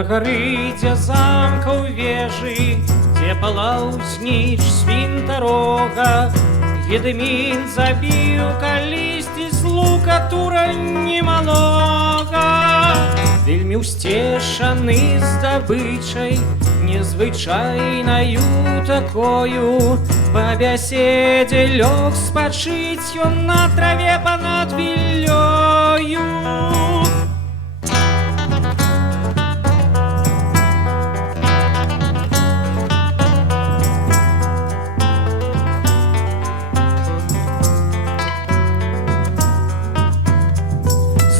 На гары, дзе замкаў вежы, дзе палаў зніч свінтарога, Гедымін забіў калісьці з лука тура немалога. Вельмі ўсцешаны здабычай, незвычайнаю такою, па бяседзе лёг спачыць ён на траве панад віллёю.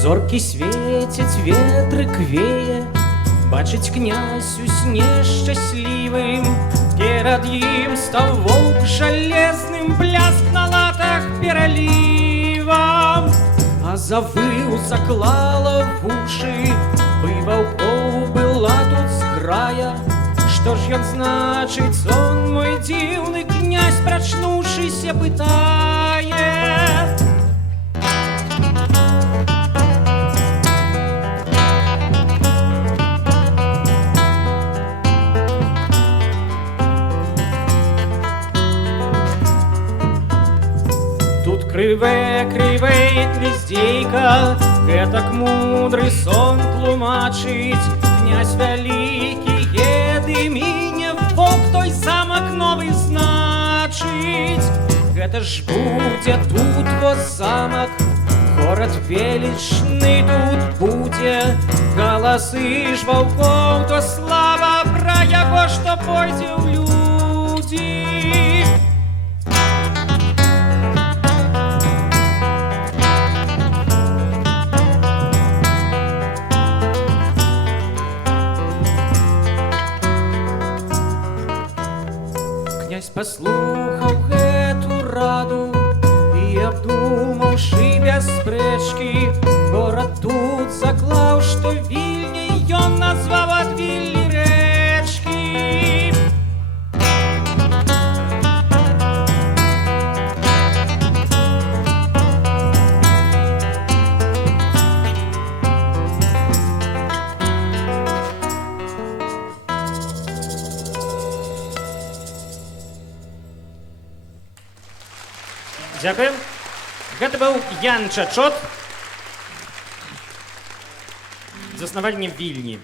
Зоркі свецяць, ветрык вее, бачыць князь у сне шчаслівым. Перад ім стаў воўк жалезным, бляск на латах пералівам. А завыў, заклала вушы, ваўкоў была тут зграя. Што ж ён значыць, сон мой дзіўны, князь, прачнуўшыся, пытае. Крывэ гваздзейка, гэтак мудры сон тлумачыць. Князь вялікі, Гедыміне, воўк той замак новы значыць. Гэта ж будзе тут во замак, горад велічны тут будзе. Галасы ж ваўкоў, то слава пра яго, што пойдзе ў людзі. Князь паслухаў гэту раду і, абдумаўшы без спрэчкі, горад тут заклаў, што Вільняй ён назваў ад Віллі рэчкі. Дзякуем. Гэта быў Ян Чачот, заснавальнік Вільні.